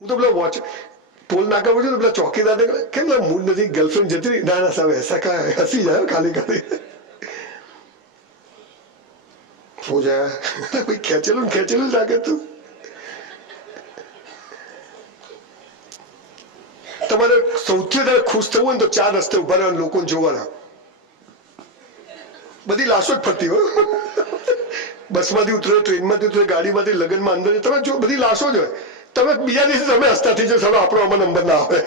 હું તો પેલા વોચ ટોલ નાકા પર છું તો પેલા ચોકીદાર કેમ મૂડ નથી, ગર્લફ્રેન્ડ જતી રહી, ના ના સાહેબ એસા કા હસી જાય ખાલી ખાલી हो जाए कोई ખેંચેલું જ રાખે તું. તમારે સૌથી વધારે ખુશ થવું હોય ને તો 4 રસ્તે ઉભા રહેવા લોકોને જોવાના. બધી લાશો જ ફરતી હોય, બસમાંથી ઉતરે, ટ્રેનમાંથી ઉતરે, ગાડીમાંથી, લગ્નમાં અંદર તમે જો બધી લાશો જ હોય. તમે બીજા દિવસે તમે હસતા થઈ જાઓ, ચાલો આપણો આમાં નંબર ના આવે.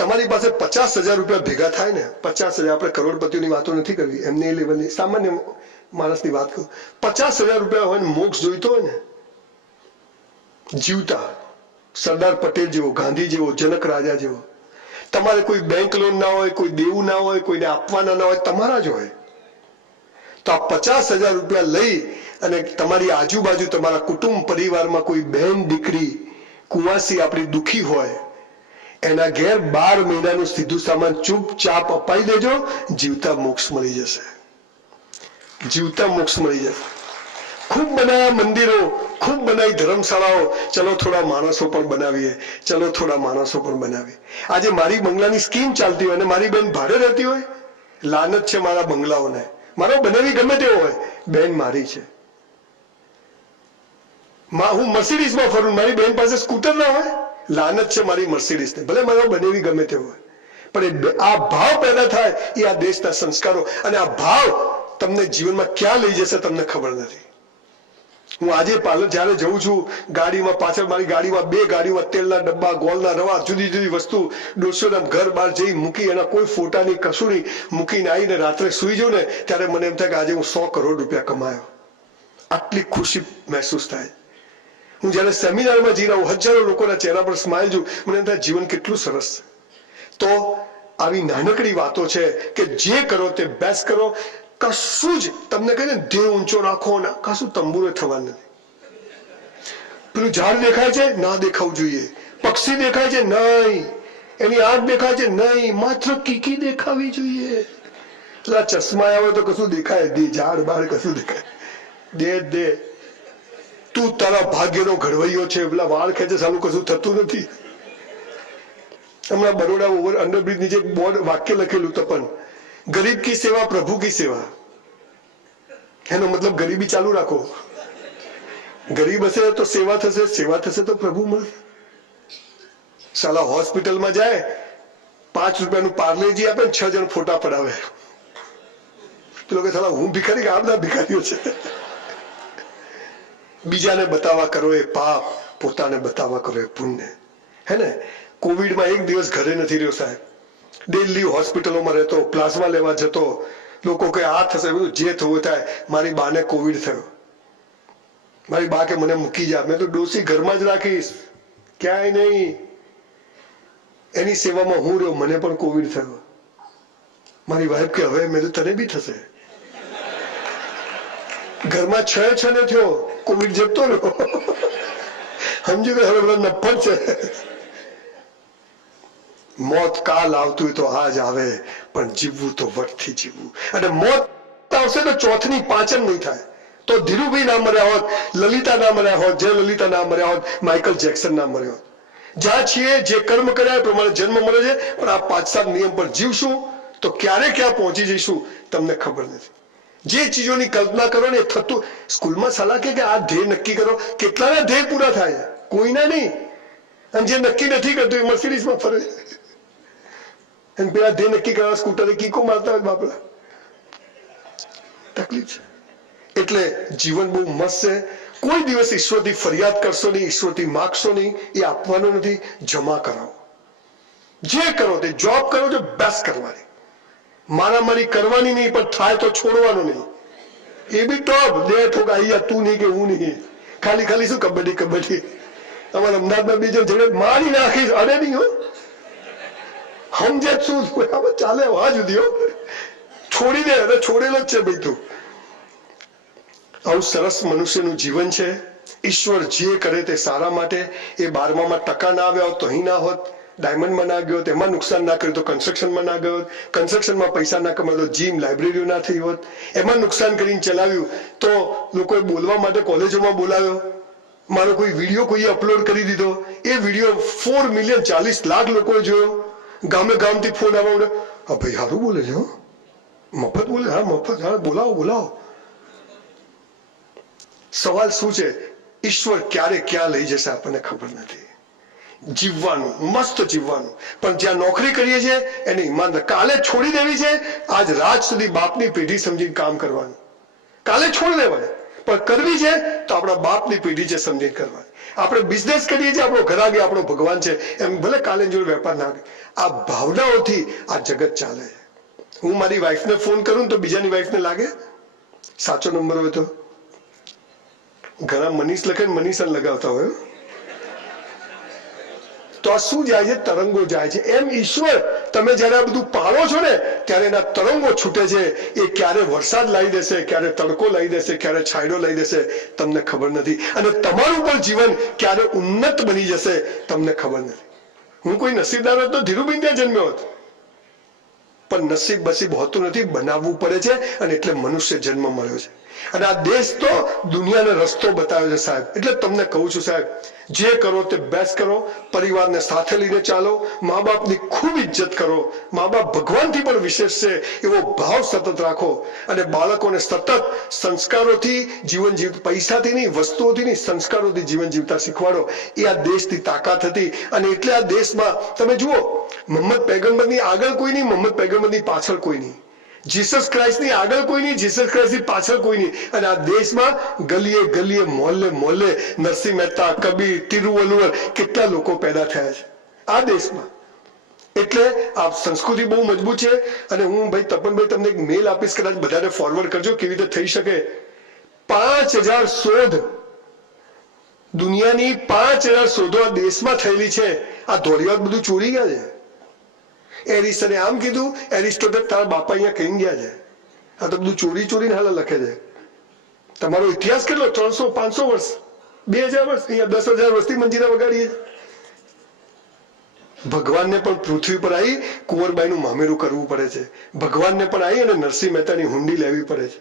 તમારી પાસે 50,000 રૂપિયા ભેગા થાય ને, 50,000, આપણે કરોડપતિઓની વાતો નથી કરવી, એમની લેવલની સામાન્ય માણસની વાત કરું. 50,000 રૂપિયા હોય ને મોક્ષ જોઈતો હોય ને, જીવતા સરદાર પટેલ જેવો, ગાંધી જેવો, જનક રાજા જેવો, તમારે કોઈ બેંક લોન ના હોય, કોઈ દેવું ના હોય, કોઈને આપવાના ના હોય, તમારા જ હોય. તો આ 50,000 રૂપિયા લઈ અને તમારી આજુબાજુ તમારા કુટુંબ પરિવારમાં કોઈ બહેન દીકરી કુવાસી આપણી દુખી હોય, એના ઘેર 12 મહિનાનું સીધું સામાન ચૂપચાપ અપાઈ દેજો, જીવતા મોક્ષ મળી જશે. જીવતા મોક્ષ મળી જશે. ખૂબ બનાવ્યા મંદિરો, ખૂબ બનાવી ધર્મશાળાઓ, ચલો થોડા માણસો પણ બનાવીએ, ચલો થોડા માણસો પણ બનાવીએ. આજે મારી બંગલાની સ્કીમ ચાલતી હોય અને મારી બેન ભાડે રહેતી હોય, લાનત છે મારા બંગલાઓને. મારો બનાવી ગમે તેવો હોય, બેન મારી છે. હું મર્સિડીઝમાં ફરું, મારી બેન પાસે સ્કૂટર ના હોય, લાનત છે મારી મર્સિડીઝને. ભલે મારો બનાવી ગમે તેવો હોય, પણ આ ભાવ પેદા થાય એ આ દેશના સંસ્કારો, અને આ ભાવ તમને જીવનમાં ક્યાં લઈ જશે તમને ખબર નથી. હું આજે પાર્લર જ્યારે જઉં છું, ગાડીમાં પાછળ મારી ગાડીમાં 2 ગાડીમાં તેલના ડબ્બા, ગોળના રવા, જુદી જુદી વસ્તુ, 150 ઘર બહાર જઈ મૂકી, એના કોઈ ફોટા નહીં, કશું નહીં, મૂકીને આવીને રાત્રે સુઈ જાઉં ને ત્યારે મને એમ થાય કે આજે હું 100 કરોડ રૂપિયા કમાયો. આટલી ખુશી મહેસૂસ થાય. હું જ્યારે સેમિનારમાં જઈને આવું, હજારો લોકોના ચહેરા પર સ્માઇલ જોઉં, મને એમ થાય જીવન કેટલું સરસ છે. તો આવી નાનકડી વાતો છે કે જે કરો તે બેસ્ટ કરો. કશું જ તમને કહે ને ધ્યેય ઊંચો રાખો ને, કશું તંબુરે થવાનું નથી. પેલું ઝાડ દેખાય છે, ના દેખાવું જોઈએ. પક્ષી દેખાય છે, નહીં. એની આંખ દેખાય છે, નહીં. માત્ર કીકી દેખાવી જોઈએ. પેલા ચશ્મા આવે તો કશું દેખાય દે, ઝાડ બાર કશું દેખાય દે. તું તારા ભાગ્યનો ઘડવૈયો છે, પેલા વાળ ખેંચે સાલું કશું થતું નથી. હમણાં બરોડા ઓવર અંડરબ્રિજ નીચે બોર્ડ વાક્ય લખેલું તપન, ગરીબ કી સેવા પ્રભુ કી સેવા. એનો મતલબ ગરીબી ચાલુ રાખો. ગરીબ હશે તો સેવા થશે, સેવા થશે તો પ્રભુ મળશે. સાલા હોસ્પિટલમાં જાય, 5 રૂપિયાનું પાર્લેજી આપે ને 6 જણ ફોટા પડાવે. પેલો કે સાલા હું ભિખારી કે આ બધા ભિખારીઓ છે. બીજાને બતાવવા કરો એ પાપ, પોતાને બતાવવા કરો એ પુણ્ય. હે ને? કોવિડમાં 1 દિવસ ઘરે નથી રહ્યો સાહેબ. દિલ્હી હોસ્પિટલોમાં રહેતો, પ્લાઝમા લેવા જતો. લોકો કે આ થશે, બધું જે થવું થાય. મારી બાને કોવિડ થયો. મારી બા કે મને મૂકી જા. મેં તો ડોસી ઘરમાં જ રાખીશ, ક્યાંય નહીં. એની સેવામાં હું રહ્યો, મને પણ કોવિડ થયો. મારી વાઈફ કે હવે મેં તો તને બી થશે. ઘરમાં 6 ને થયો, કોવિડ જતો રહ્યો. સમજી ગયો હવે બધા નફર છે. મોત કાલ આવતું હોય તો આજ આવે, પણ જીવવું તો વટથી જીવવું. અને મોત આવશે તો ચોથની પાચન નહીં થાય. તો ધીરુભાઈ ના મર્યા હોત, લલિતા ના મર્યા હોત, જય લલિતા ના મર્યા હોત, માઇકલ જેક્સન ના મર્યા હોત. જ્યાં છીએ જે કર્મ કર્યા એ પ્રમાણે જન્મ મળે છે, પણ આ 5-7 નિયમ પર જીવશું તો ક્યારે ક્યાં પહોંચી જઈશું તમને ખબર નથી. જે ચીજોની કલ્પના કરો ને એ થતું. સ્કૂલમાં સલાહ કે આ ધ્યેય નક્કી કરો, કેટલાના ધ્યેય પૂરા થાય? કોઈના નહીં. અને જે નક્કી નથી કરતું એ મર્સિડીઝમાં ફરે. અને પેલા ધ્યેય નક્કી કરવા સ્કૂટરે કીકો મારતા હોય બાપડા. તકલીફ છે. એટલે જીવન બહુ મસ્ત છે. કોઈ દિવસ ઈશ્વરથી ફરિયાદ કરશો નહીં, ઈશ્વરથી માગશો નહીં. એ આપવાનું નથી, જમા કરાવો. જે કરો તે જોબ કરો છો બેસ્ટ કરવાની. મારામારી કરવાની નહીં, પણ થાય તો છોડવાનું નહીં. એ બી ટોપ દે થોડા અહીંયા તું નહીં કે હું નહીં. ખાલી ખાલી શું કબડ્ડી કબડ્ડી. અમારે અમદાવાદમાં બીજો જોડે મારી નાખીશ, અરે નહીં હો. સમજે શું ચાલે આ જુદી છોડી દે. અરે છોડેલો જ છે ભાઈ તું. આવું સરસ મનુષ્યનું જીવન છે. ઈશ્વર જે કરે તે સારા માટે. એ 12માં ટકા ના આવ્યા હોત તો અહીં ના હોત. ડાયમંડમાં ના ગયો તેમાં નુકસાન ના કર્યું તો કન્સ્ટ્રક્શનમાં ના ગયો, કન્સ્ટ્રક્શનમાં પૈસા ના કમાયો તો જીમ લાઇબ્રેરીઓ ના થઈ હોત, એમાં નુકસાન કરીને ચલાવ્યું તો લોકોએ બોલવા માટે કોલેજોમાં બોલાવ્યો, મારો કોઈ વિડીયો કોઈએ અપલોડ કરી દીધો, એ વિડીયો 4 મિલિયન 40 લાખ લોકોએ જોયો, ગામે ગામથી ફોન આવવા, હા ભાઈ સારું બોલે છે, મફત બોલે, હા મફત, હા બોલાવો બોલાવો. સવાલ શું છે? ઈશ્વર ક્યારે ક્યાં લઈ જશે આપણને ખબર નથી. જીવવાનું, મસ્ત જીવવાનું, પણ જ્યાં નોકરી કરીએ છીએ એને ઈમાનદાર, કાલે છોડી દેવી છે, આજ રાત સુધી બાપની પેઢી સમજીને કામ કરવાનું, કાલે છોડી દેવાય, પણ કરવી છે તો આપણા બાપની પેઢી છે સમજીને કરવાની. આપણે બિઝનેસ કરીએ છીએ, આપણો ઘરાગી આપણો ભગવાન છે, એમ ભલે કાલે જોડે વેપાર ના કરે, આ ભાવનાઓથી આ જગત ચાલે છે. હું મારી વાઈફને ફોન કરું તો બીજાની વાઈફને લાગે સાચો નંબર હોય તો? ઘણા મનીષ લખે મનીષાને લગાવતા હોય. તો આ શું જાય છે? તરંગો જાય છે. એમ ઈશ્વર તમે જયારે આ બધું પાળો છો ને ત્યારે એના તરંગો છૂટે છે. એ ક્યારે વરસાદ લાવી દેશે, ક્યારે તડકો લાવી દેશે, ક્યારે છાંયડો લાવી દેશે તમને ખબર નથી. અને તમારું પણ જીવન ક્યારે ઉન્નત બની જશે તમને ખબર નથી. હું કોઈ નસીબદાર હોત તો ધીરુબેન ત્યાં જન્મ્યો હોત, પણ નસીબ બસીબ હોતું નથી, બનાવવું પડે છે, અને એટલે મનુષ્ય જન્મ મળ્યો છે. અને આ દેશ તો દુનિયાને રસ્તો બતાવ્યો છે સાહેબ. એટલે તમને કહું છું સાહેબ, જે કરો તે બેસ્ટ કરો, પરિવારને સાથે લઈને ચાલો, મા બાપની ખૂબ ઇજ્જત કરો, મા બાપ ભગવાનથી પણ વિશેષ છે એવો ભાવ સતત રાખો, અને બાળકોને સતત સંસ્કારોથી જીવન જીવ, પૈસાથી નહીં, વસ્તુઓથી નહીં, સંસ્કારોથી જીવન જીવતા શીખવાડો. એ આ દેશની તાકાત હતી. અને એટલે આ દેશમાં તમે જુઓ, મોહમ્મદ પૈગંબરની આગળ કોઈ નહીં, મોહમ્મદ પૈગંબરની પાછળ કોઈ નહીં, જીસસ ક્રાઇસ્ટની આગળ કોઈ નહીં, જીસસ ક્રાઇસ્ટની પાછળ કોઈ નહીં. અને આ દેશમાં ગલીએ ગલીએ, મોહલ્લે મોહલ્લે નરસિંહ મહેતા, કબીર, તિરુવલ્લુવર કેટલા લોકો પેદા થયા છે આ દેશમાં. એટલે આ સંસ્કૃતિ બહુ મજબૂત છે. અને હું ભાઈ તપનભાઈ તમને એક મેલ આપીશ, કદાચ બધાને ફોરવર્ડ કરજો, કેવી રીતે થઈ શકે. 5000 શોધ, દુનિયાની 5000 શોધો આ દેશમાં થયેલી છે. આ ધોળીવાત બધું ચોરી ગયા છે. એરિસ્ટને આમ કીધું, એરિસ્ટોટલ તારા બાપા અહીંયા કહી ગયા છે. આ તો બધું ચોરી ચોરીને હાલ લખે છે. તમારો ઇતિહાસ કેટલો? 300 500 વર્ષ, 2000 વર્ષ, અહીંયા 10,000 વર્ષથી મંજીરા વગાડીએ. ભગવાનને પણ પૃથ્વી પર આવી કુંવરબાઈનું મામેરું કરવું પડે છે. ભગવાનને પણ આવી અને નરસિંહ મહેતાની હુંડી લેવી પડે છે.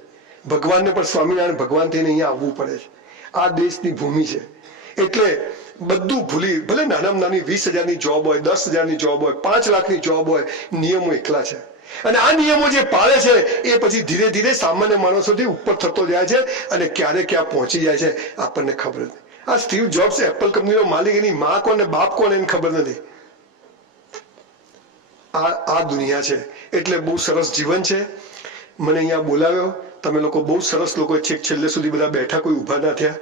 ભગવાનને પણ સ્વામિનારાયણ ભગવાન થઈને અહીંયા આવવું પડે છે. આ દેશની ભૂમિ છે. એટલે બધું ભૂલી, ભલે નાનામાં નાની 20,000ની જોબ હોય, 10,000ની જોબ હોય, 5 લાખની જોબ હોય, નિયમો એકલા છે. અને આ નિયમો જે પાળે છે એ પછી ધીરે ધીરે સામાન્ય માણસોથી ઉપર થતો જાય છે, અને ક્યારે ક્યાં પહોંચી જાય છે આપણને ખબર નથી. આ સ્ટીવ જોબ્સ એપલ કંપનીનો માલિક, એની માં કોણ ને બાપ કોણ એને ખબર નથી. આ દુનિયા છે. એટલે બહુ સરસ જીવન છે. મને અહીંયા બોલાવ્યો, તમે લોકો બહુ સરસ લોકો, છેક છેલ્લે સુધી બધા બેઠા, કોઈ ઊભા ના થયા.